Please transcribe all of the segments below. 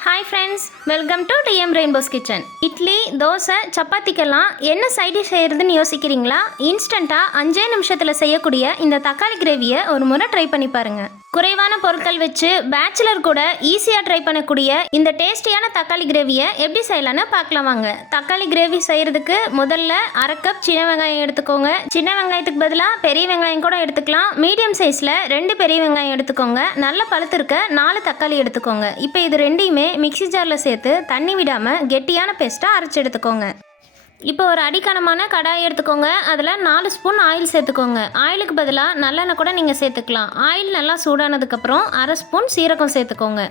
Hi friends welcome to TM rainbow's kitchen idli dosa சப்பாத்திக்கெல்லாம் என்ன side dish செய்கிறதுன்னு யோசிக்கிறீங்களா? இன்ஸ்டண்ட்டாக அஞ்சே நிமிஷத்தில் செய்யக்கூடிய இந்த தக்காளி கிரேவியை ஒரு முறை ட்ரை பண்ணி பாருங்கள் குறைவான பொருட்கள் வச்சு பேச்சுலர் கூட ஈஸியாக ட்ரை பண்ணக்கூடிய இந்த டேஸ்டியான தக்காளி கிரேவியை எப்படி செய்யலான்னு பார்க்கலாம் வாங்க. தக்காளி கிரேவி செய்கிறதுக்கு முதல்ல அரை கப் சின்ன வெங்காயம் எடுத்துக்கோங்க. சின்ன வெங்காயத்துக்கு பதிலாக பெரிய வெங்காயம் கூட எடுத்துக்கலாம். மீடியம் சைஸில் ரெண்டு பெரிய வெங்காயம் எடுத்துக்கோங்க. நல்ல பழுத்திருக்க நாலு தக்காளி எடுத்துக்கோங்க. இப்போ இது ரெண்டையுமே மிக்ஸி ஜாரில் சேர்த்து தண்ணி விடாமல் கெட்டியான பேஸ்ட்டாக அரைச்சி எடுத்துக்கோங்க. இப்போ ஒரு அடிக்கனமான கடாய் எடுத்துக்கோங்க. அதில் நாலு ஸ்பூன் ஆயில் சேர்த்துக்கோங்க. ஆயிலுக்கு பதிலாக நல்லெண்ணெய் கூட நீங்கள் சேர்த்துக்கலாம். ஆயில் நல்லா சூடானதுக்கப்புறம் அரை ஸ்பூன் சீரகம் சேர்த்துக்கோங்க.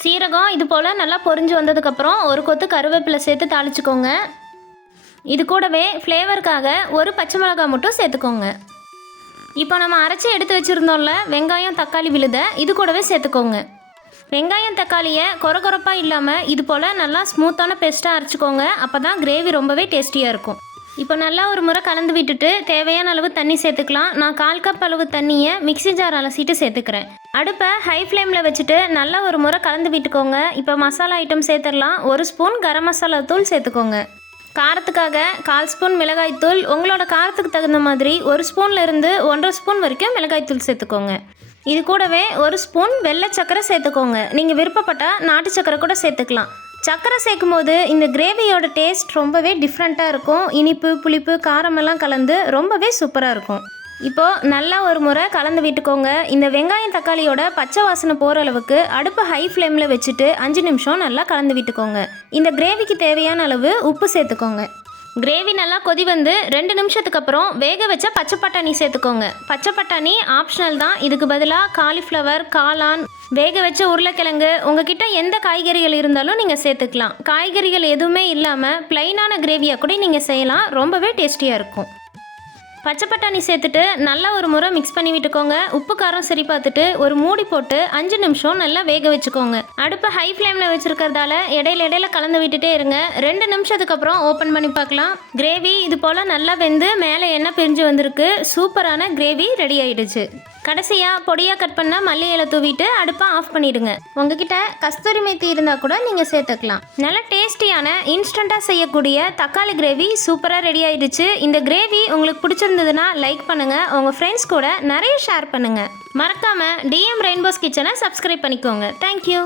சீரகம் இது போல் நல்லா பொரிஞ்சு வந்ததுக்கப்புறம் ஒரு கொத்து கருவேப்பிலை சேர்த்து தாளிச்சுக்கோங்க. இது கூடவே ஃப்ளேவருக்காக ஒரு பச்சை மிளகாய் மட்டும் சேர்த்துக்கோங்க. இப்போ நம்ம அரைச்சி எடுத்து வச்சுருந்தோம்ல வெங்காயம் தக்காளி விழுத இது கூடவே சேர்த்துக்கோங்க. வெங்காயம் தக்காளியை கொரகொரப்பாக இல்லாமல் இது போல் நல்லா ஸ்மூத்தான பெஸ்ட்டாக அரைச்சிக்கோங்க. அப்போ தான் கிரேவி ரொம்பவே டேஸ்டியாக இருக்கும். இப்போ நல்லா ஒரு முறை கலந்து விட்டுட்டு தேவையான அளவு தண்ணி சேர்த்துக்கலாம். நான் கால் கப் அளவு தண்ணியை மிக்ஸி ஜார் அலசிட்டு சேர்த்துக்கிறேன். அடுப்பை ஹை ஃப்ளேமில் வச்சுட்டு நல்லா ஒரு முறை கலந்து விட்டுக்கோங்க. இப்போ மசாலா ஐட்டம் சேர்த்துடலாம். ஒரு ஸ்பூன் கரம் மசாலா தூள் சேர்த்துக்கோங்க. காரத்துக்காக கால் ஸ்பூன் மிளகாய்த்தூள் உங்களோட காரத்துக்கு தகுந்த மாதிரி ஒரு ஸ்பூன்லேருந்து ஒன்றரை ஸ்பூன் வரைக்கும் மிளகாய்த்தூள் சேர்த்துக்கோங்க. இது கூடவே ஒரு ஸ்பூன் வெள்ளை சக்கரை சேர்த்துக்கோங்க. நீங்கள் விருப்பப்பட்டால் நாட்டு சக்கரை கூட சேர்த்துக்கலாம். சக்கரை சேர்க்கும் போது இந்த கிரேவியோட டேஸ்ட் ரொம்பவே டிஃப்ரெண்ட்டாக இருக்கும். இனிப்பு புளிப்பு காரமெல்லாம் கலந்து ரொம்பவே சூப்பராக இருக்கும். இப்போது நல்லா ஒரு முறை கலந்து விட்டுக்கோங்க. இந்த வெங்காயம் தக்காளியோட பச்சை வாசனை போகிற அளவுக்கு அடுப்பு ஹை ஃப்ளேமில் வச்சுட்டு அஞ்சு நிமிஷம் நல்லா கலந்து விட்டுக்கோங்க. இந்த கிரேவிக்கு தேவையான அளவு உப்பு சேர்த்துக்கோங்க. கிரேவி நல்லா கொதி வந்து ரெண்டு நிமிஷத்துக்கு அப்புறம் வேக வச்ச பச்சை பட்டாணி சேர்த்துக்கோங்க. பச்சை பட்டாணி ஆப்ஷனல் தான். இதுக்கு பதிலாக காலிஃப்ளவர் காளான் வேக வச்ச உருளைக்கிழங்கு உங்ககிட்ட எந்த காய்கறிகள் இருந்தாலும் நீங்கள் சேர்த்துக்கலாம். காய்கறிகள் எதுவுமே இல்லாமல் பிளைனான கிரேவியாக கூட நீங்கள் செய்யலாம். ரொம்பவே டேஸ்டியாக இருக்கும். பச்சை பட்டாணி சேர்த்துட்டு நல்லா ஒரு முறை மிக்ஸ் பண்ணி விட்டுக்கோங்க. உப்பு காரம் சரி பார்த்துட்டு ஒரு மூடி போட்டு அஞ்சு நிமிஷம் நல்லா வேக வச்சுக்கோங்க. அடுப்பை ஹை ஃப்ளேமில் வச்சுருக்கிறதால இடையில இடையில கலந்து விட்டுட்டே இருங்க. ரெண்டு நிமிஷத்துக்கு அப்புறம் ஓப்பன் பண்ணி பார்க்கலாம். கிரேவி இது போல் நல்லா வெந்து மேலே எண்ணெய் பிரிஞ்சு வந்திருக்கு. சூப்பரான கிரேவி ரெடி ஆயிடுச்சு. கடைசியாக பொடியாக கட் பண்ணால் மல்லி இலை தூவிட்டு அடுப்பை ஆஃப் பண்ணிடுங்க. உங்ககிட்ட கஸ்தூரி மேத்தி இருந்தால் கூட நீங்கள் சேர்த்துக்கலாம். நல்ல டேஸ்டியான இன்ஸ்டண்ட்டாக செய்யக்கூடிய தக்காளி கிரேவி சூப்பராக ரெடி ஆயிடுச்சு. இந்த கிரேவி உங்களுக்கு பிடிச்சிருந்ததுன்னா லைக் பண்ணுங்கள் உங்கள் ஃப்ரெண்ட்ஸ் கூட நிறைய ஷேர் பண்ணுங்கள் மறக்காமல் டிஎம் ரெயின்போஸ் கிச்சனை சப்ஸ்கிரைப் பண்ணிக்கோங்க. Thank you